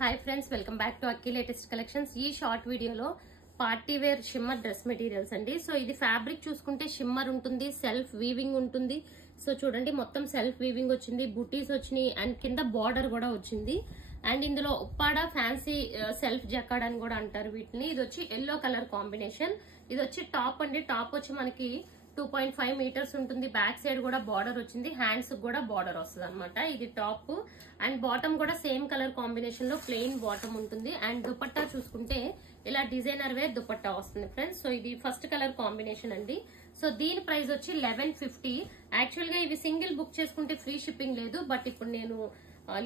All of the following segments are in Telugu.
Hi friends, welcome back to Akki latest collections. ఈ షార్ట్ వీడియోలో party wear shimmer dress materials అండి. సో ఇది ఫ్యాబ్రిక్ చూసుకుంటే షిమ్మర్ ఉంటుంది, సెల్ఫ్ వీవింగ్ ఉంటుంది. సో చూడండి, మొత్తం సెల్ఫ్ వీవింగ్ వచ్చింది, బుటీస్ వచ్చినాయి అండ్ కింద బార్డర్ కూడా వచ్చింది. అండ్ ఇందులో ఉప్పాడ ఫ్యాన్సీ సెల్ఫ్ జకాడ్ అని కూడా అంటారు వీటిని. ఇది వచ్చి ఎల్లో కలర్ కాంబినేషన్. ఇది వచ్చి టాప్ అండి. టాప్ వచ్చి మనకి 2.5 మీటర్స్ ఉంటుంది. బ్యాక్ సైడ్ కూడా బార్డర్ వచ్చింది, హ్యాండ్స్ కూడా బార్డర్ వస్తుంది అనమాట. ఇది టాప్ అండ్ బాటమ్ కూడా సేమ్ కలర్ కాంబినేషన్ లో ప్లెయిన్ బాటమ్ ఉంటుంది. అండ్ దుపట్టా చూసుకుంటే ఇలా డిజైనర్ వేర్ దుపట్టా వస్తుంది ఫ్రెండ్స్. సో ఇది ఫస్ట్ కలర్ కాంబినేషన్ అండి. సో దీని ప్రైస్ వచ్చి 1150. యాక్చువల్ గా ఇవి సింగిల్ బుక్ చేసుకుంటే ఫ్రీ షిప్పింగ్ లేదు, బట్ ఇప్పుడు నేను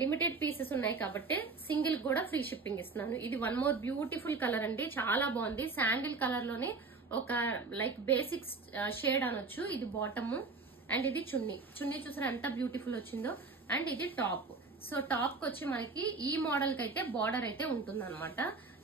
లిమిటెడ్ పీసెస్ ఉన్నాయి కాబట్టి సింగిల్ కూడా ఫ్రీ షిప్పింగ్ ఇస్తున్నాను. ఇది వన్ మోర్ బ్యూటిఫుల్ కలర్ అండి, చాలా బాగుంది. శాండిల్ కలర్ లోనే ఒక లైక్ బేసిక్ షేడ్ అనొచ్చు. ఇది బాటమ్ అండ్ ఇది చున్నీ. చున్నీ చూసారా ఎంత బ్యూటిఫుల్ వచ్చిందో. అండ్ ఇది టాప్. సో టాప్ కి వచ్చి మనకి ఈ మోడల్ కి అయితే బార్డర్ అయితే ఉంటుంది అనమాట.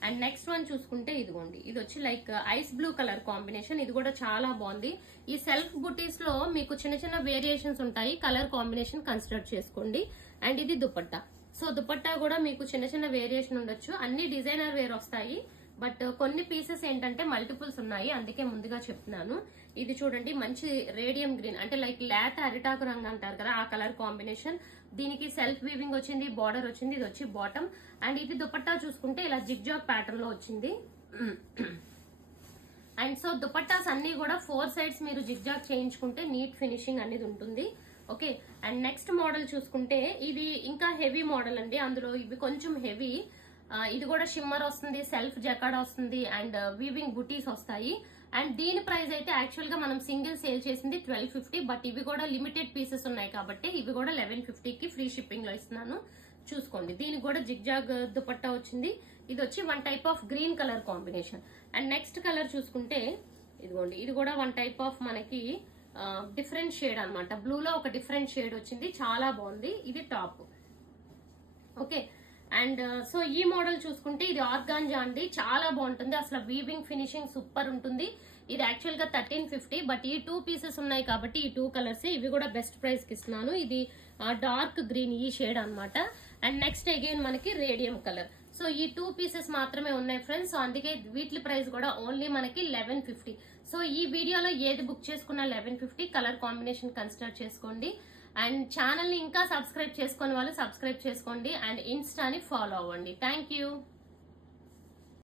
అండ్ నెక్స్ట్ వన్ చూసుకుంటే ఇదిగోండి, ఇది వచ్చి like ice blue colour combination. ఇది కూడా చాలా బాగుంది. ఈ సెల్ఫ్ బుటీస్ లో మీకు చిన్న చిన్న వేరియేషన్స్ ఉంటాయి, కలర్ కాంబినేషన్ కన్సిడర్ చేసుకోండి. అండ్ ఇది దుపట్టా. సో దుపట్టా కూడా మీకు చిన్న చిన్న వేరియేషన్ ఉండొచ్చు. అన్ని డిజైనర్ వేర్ వస్తాయి, బట్ కొన్ని పీసెస్ ఏంటంటే మల్టిపుల్స్ ఉన్నాయి, అందుకే ముందుగా చెప్తున్నాను. ఇది చూడండి, మంచి రేడియం గ్రీన్ అంటే లైక్ లేత అరిటాకు రంగు అంటారు కదా, ఆ కలర్ కాంబినేషన్. దీనికి సెల్ఫ్ వీవింగ్ వచ్చింది, బార్డర్ వచ్చింది. ఇది వచ్చి బాటమ్. అండ్ ఇది దుపట్టా చూసుకుంటే ఇలా జిగ్జాగ్ ప్యాటర్న్ లో వచ్చింది. అండ్ సో దుపట్టాస్ అన్ని కూడా 4 సైడ్స్ మీరు జిగ్జాగ్ చేయించుకుంటే నీట్ ఫినిషింగ్ అనేది ఉంటుంది. ఓకే. అండ్ నెక్స్ట్ మోడల్ చూసుకుంటే ఇది ఇంకా హెవీ మోడల్ అండి. అందులో ఇవి కొంచెం హెవీ. ఇది కూడా షిమ్మర్ వస్తుంది, సెల్ఫ్ జకాడ్ వస్తుంది అండ్ వీవింగ్ బుటీస్ వస్తాయి. అండ్ దీని ప్రైస్ అయితే యాక్చువల్ గా మనం సింగిల్ సేల్ చేసింది 1250, బట్ ఇవి కూడా లిమిటెడ్ పీసెస్ ఉన్నాయి కాబట్టి ఇవి కూడా 1150 కి ఫ్రీ షిప్పింగ్ లో ఇస్తున్నాను. చూసుకోండి, దీనికి కూడా జిగ్జాగ్ దుపట్టా వచ్చింది. ఇది వచ్చి one type of green colour combination. And next colour చూసుకుంటే ఇదిగోండి, ఇది కూడా వన్ టైప్ ఆఫ్ మనకి డిఫరెంట్ షేడ్ అనమాట. బ్లూలో ఒక డిఫరెంట్ షేడ్ వచ్చింది, చాలా బాగుంది. ఇది టాప్. ఓకే. అండ్ సో ఈ మోడల్ చూసుకుంటే ఇది ఆర్గాంజా అండి, చాలా బాగుంటుంది. అసలు వీవింగ్ ఫినిషింగ్ సూపర్ ఉంటుంది. ఇది యాక్చువల్ గా 1350, బట్ ఈ 2 పీసెస్ ఉన్నాయి కాబట్టి ఈ 2 కలర్స్ ఇవి కూడా బెస్ట్ ప్రైస్ కి ఇస్తున్నాను. ఇది డార్క్ గ్రీన్ ఈ షేడ్ అనమాట. అండ్ నెక్స్ట్ అగైన్ మనకి రేడియం కలర్. సో ఈ 2 పీసెస్ మాత్రమే ఉన్నాయి ఫ్రెండ్స్. సో అందుకే వీటి ప్రైస్ కూడా ఓన్లీ మనకి 1150. సో ఈ వీడియోలో ఏది బుక్ చేసుకున్నా 1150. కలర్ కాంబినేషన్ కన్సిడర్ చేసుకోండి. అండ్ ఛానల్ ని ఇంకా సబ్స్క్రైబ్ చేసుకునే వాళ్ళు సబ్స్క్రైబ్ చేసుకోండి అండ్ ఇన్స్టాని ఫాలో అవ్వండి. Thank you.